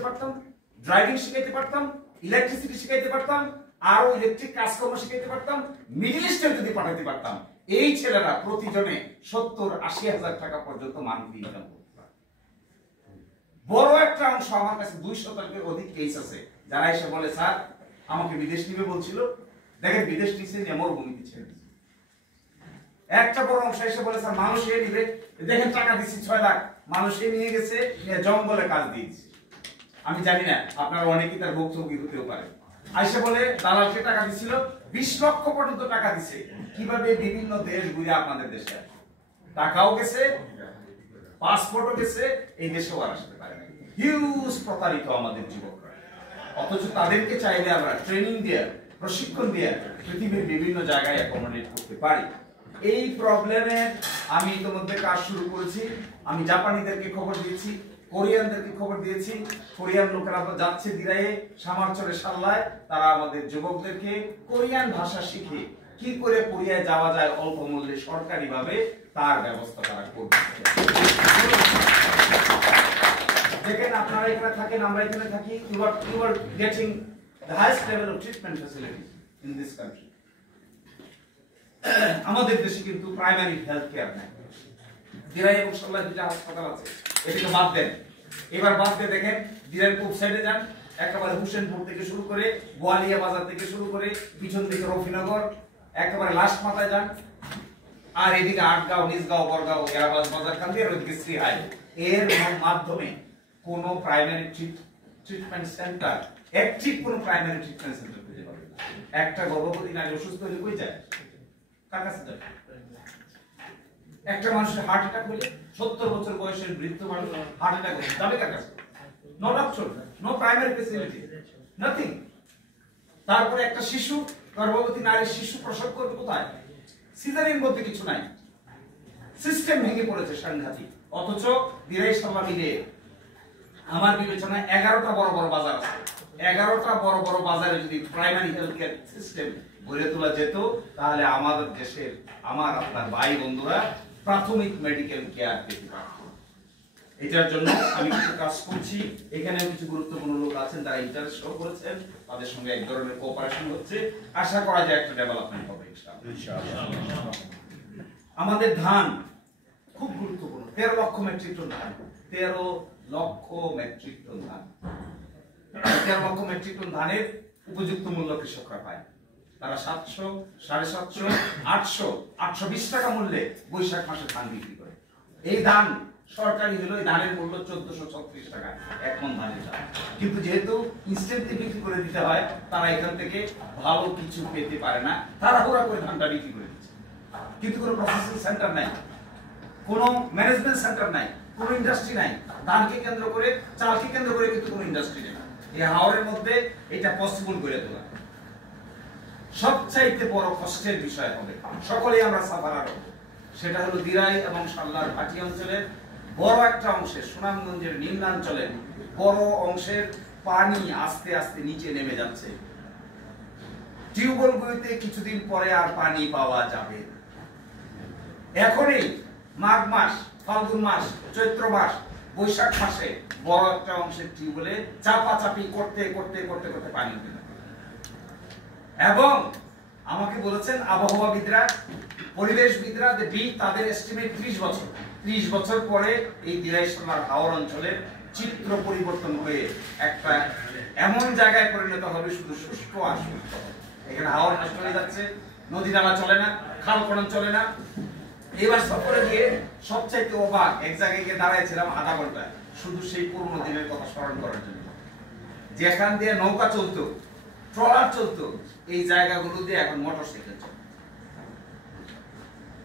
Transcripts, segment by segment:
দিতে পারতাম, ড্রাইভিং শিখাইতে পারতাম, ইলেকট্রিসিটি শিখাইতে পারতাম, আরো ইলেকট্রিক কাজকর্ম শিখাইতে পারতাম, মিডল ইস্টে যদি পাঠাতে পারতাম, এই ছেলেরা প্রতিজনে 70-80 হাজার টাকা পর্যন্ত মান্থলি ইনকাম করতে পারে। বড় একটা অংশ আমার কাছে 200-এর অধিক কেস আছে যারা এসে বলে স্যার আমাকে বিদেশ নিবে বলছিল, দেখেন বিদেশ নিচ্ছে যে মরুভূমিতে ছেড়ে দিচ্ছে। একটা বড় অংশ এসে বলে স্যার মানুষ এ নিবে, দেখেন টাকা দিচ্ছি 6 লাখ, মানুষ এ নিয়ে গেছে জঙ্গলে কাজ দিয়েছে। আমি জানি না আপনারা অনেকেই তার ভুক্তভোগী হতেও পারে। আইসে বলে দালালকে টাকা দিছিল, 20 লক্ষ পর্যন্ত টাকা দিছে, কিভাবে বিভিন্ন দেশ ঘুরে আপনাদের দেশে টাকাও গেছে, পাসপোর্টও গেছে, এই দেশেও আর আসতে পারে না। হিউজ প্রতারিত আমাদের যুবকরা। অথচ তাদেরকে চাইলে আমরা ট্রেনিং দিয়ে, প্রশিক্ষণ দিয়ে পৃথিবীর বিভিন্ন জায়গায় অ্যাকোমোডেট করতে পারি। এই প্রবলেমে আমি ইতিমধ্যে কাজ শুরু করেছি। আমি জাপানিদেরকে খবর দিয়েছি, কোরিয়ানদেরকে খবর দিয়েছি। কোরিয়ান লোকেরা যাচ্ছে দিরাইয়ে, সামারচরে, সাল্লায়, তারা আমাদের যুবকদেরকে কোরিয়ান ভাষা শিখে কি করে কোরিয়ায় যাওয়া যায় অল্প মূল্যে সরকারিভাবে, তার ব্যবস্থা তারা করবে। দেখেন আপনারা এখানে থাকেন, আমরা এখানে থাকি, you are getting the highest level of treatment facilities in this country. আমাদের দেশে কিন্তু প্রাইমারি হেলথ কেয়ার নাই। দিরাই এবং সাল্লায় দুটো হাসপাতাল আছে, এটাকে বাদ দেন। এবার বাদ দিয়ে দেখেন দিরাই পূব সাইডে যান, একেবারে হুসেনপুর থেকে শুরু করে গোয়ালিয়া বাজার থেকে শুরু করে পিছন দিকে রফিনগর, একেবারে লাস্ট মাথায় যান, আর এদিকে আটগাঁও, নিজগাঁও, বরগাঁও, এরাবাজ বাজার খান দিয়ে, ওইদিকে শ্রীহাই। এর মাধ্যমে কোন প্রাইমারি ট্রিটমেন্ট সেন্টার, অ্যাক্টিভ কোন প্রাইমারি ট্রিটমেন্ট সেন্টার খুঁজে পাবেন না। একটা গর্ভবতী নারী অসুস্থ হলে কই যায়? কার কাছে যাবে? একটা মানুষের হার্ট অ্যাটাক হলে, 70 বছর বয়সের বৃদ্ধ মানুষ হার্ট অ্যাটাক হলে যাবে কার কাছে? No doctor, no primary facility, nothing. তারপরে একটা শিশু, গর্ভবতী নারী শিশু প্রসব করবে কোথায়? সিজারিন বলতে কিছু নাই, সিস্টেম ভেঙে পড়েছে সাংঘাতিক। অথচ দিরাই সাল্লাহ মিলে আমার বিবেচনায় 11টা বড় বড় বাজার আছে। 11টা বড় বড় বাজারে যদি প্রাইমারি হেলথ কেয়ার সিস্টেম গড়ে তোলা যেত, তাহলে আমাদের দেশের, আমার আপনার ভাই বন্ধুরা প্রাথমিক মেডিকেল কেয়ার পেতে পারত। এটার জন্য আমি কিছু কাজ করছি। এখানে কিছু গুরুত্বপূর্ণ লোক আছেন, তারা ইন্টারেস্ট শো করেছেন, তাদের সঙ্গে এক ধরনের কোঅপারেশন হচ্ছে। আশা করা যায় একটা ডেভেলপমেন্ট হবে ইনশাআল্লাহ। আমাদের ধান খুব গুরুত্বপূর্ণ, 13 লক্ষ মেট্রিক টন ধান, 13 লক্ষ মেট্রিক টন ধান। 13 লক্ষ মেট্রিক টন ধানের উপযুক্ত মূল্য কৃষকরা পায়। তারা 700, 750, 800, 820 টাকা মূল্যে বৈশাখ মাসে ধান বিক্রি করে। এই ধান সরকারি হলো, এই ধানের মূল্য 1436 টাকা এক মণ ধানের দাম। কিন্তু যেহেতু ইনস্ট্যান্টলি বিক্রি করে দিতে হয়, তারা এখান থেকে ভালো কিছু পেতে পারে না, তাড়াহুড়া করে ধানটা বিক্রি করে দিচ্ছে। কিন্তু কোনো প্রসেসিং সেন্টার নাই, কোনো ম্যানেজমেন্ট সেন্টার নাই, কোনো ইন্ডাস্ট্রি নাই। ধানকে কেন্দ্র করে, চালকে কেন্দ্র করে কিন্তু কোনো ইন্ডাস্ট্রি নেই। এই হাওরের মধ্যে এটা পসিবল করে তোলা সবচাইতে বড় কষ্টের বিষয় হবে, সকলেই আমরা সাফারার হব। সেটা হলো দিরাই এবং সাল্লার ভাটি অঞ্চলের বড় একটা অংশের, সুনামগঞ্জের নিম্নাঞ্চলের বড় অংশের পানি আস্তে আস্তে নিচে নেমে যাচ্ছে। টিউবওয়েলগুলিতে কিছুদিন পরে আর পানি পাওয়া যাবে। এখনই মাঘ মাস, ফাল্গুন মাস, চৈত্র মাস, বৈশাখ মাসে বড় একটা অংশের টিউবওয়েলে চাপাচাপি করতে করতে করতে করতে পানি উঠে যাবে। এবং আমাকে বলেছেন আবহাওয়াবিদরা, পরিবেশবিদরা, যে তাদের এস্টিমেট 30 বছর পরে এই দিরাই সাল্লার হাওর অঞ্চলের চিত্র পরিবর্তন হয়ে একটা এমন জায়গায় পরিণত হবে শুধু শুষ্ক আর শুষ্ক। এখানে হাওর নষ্ট হয়ে যাচ্ছে, নদী নালা চলে না, খাল খনন চলে না। এবার সফরে গিয়ে সবচাইতে অবাক, এক জায়গায় গিয়ে দাঁড়াইছিলাম আধা ঘন্টা, শুধু সেই পুরনো দিনের কথা স্মরণ করার জন্য। যেখান দিয়ে নৌকা চলতো, ট্রলার চলতো, এই জায়গাগুলো দিয়ে এখন মোটরসাইকেল চলে।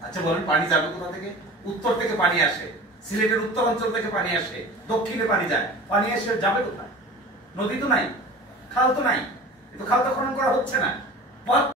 আচ্ছা বলেন পানি যাবে কোথা থেকে? উত্তর থেকে পানি আসে, সিলেটের উত্তরাঞ্চল থেকে পানি আসে, দক্ষিণে পানি যায়, পানি এসে যাবে কোথায়? নদী তো নাই, খাল তো নাই, কিন্তু খাল তো খনন করা হচ্ছে না।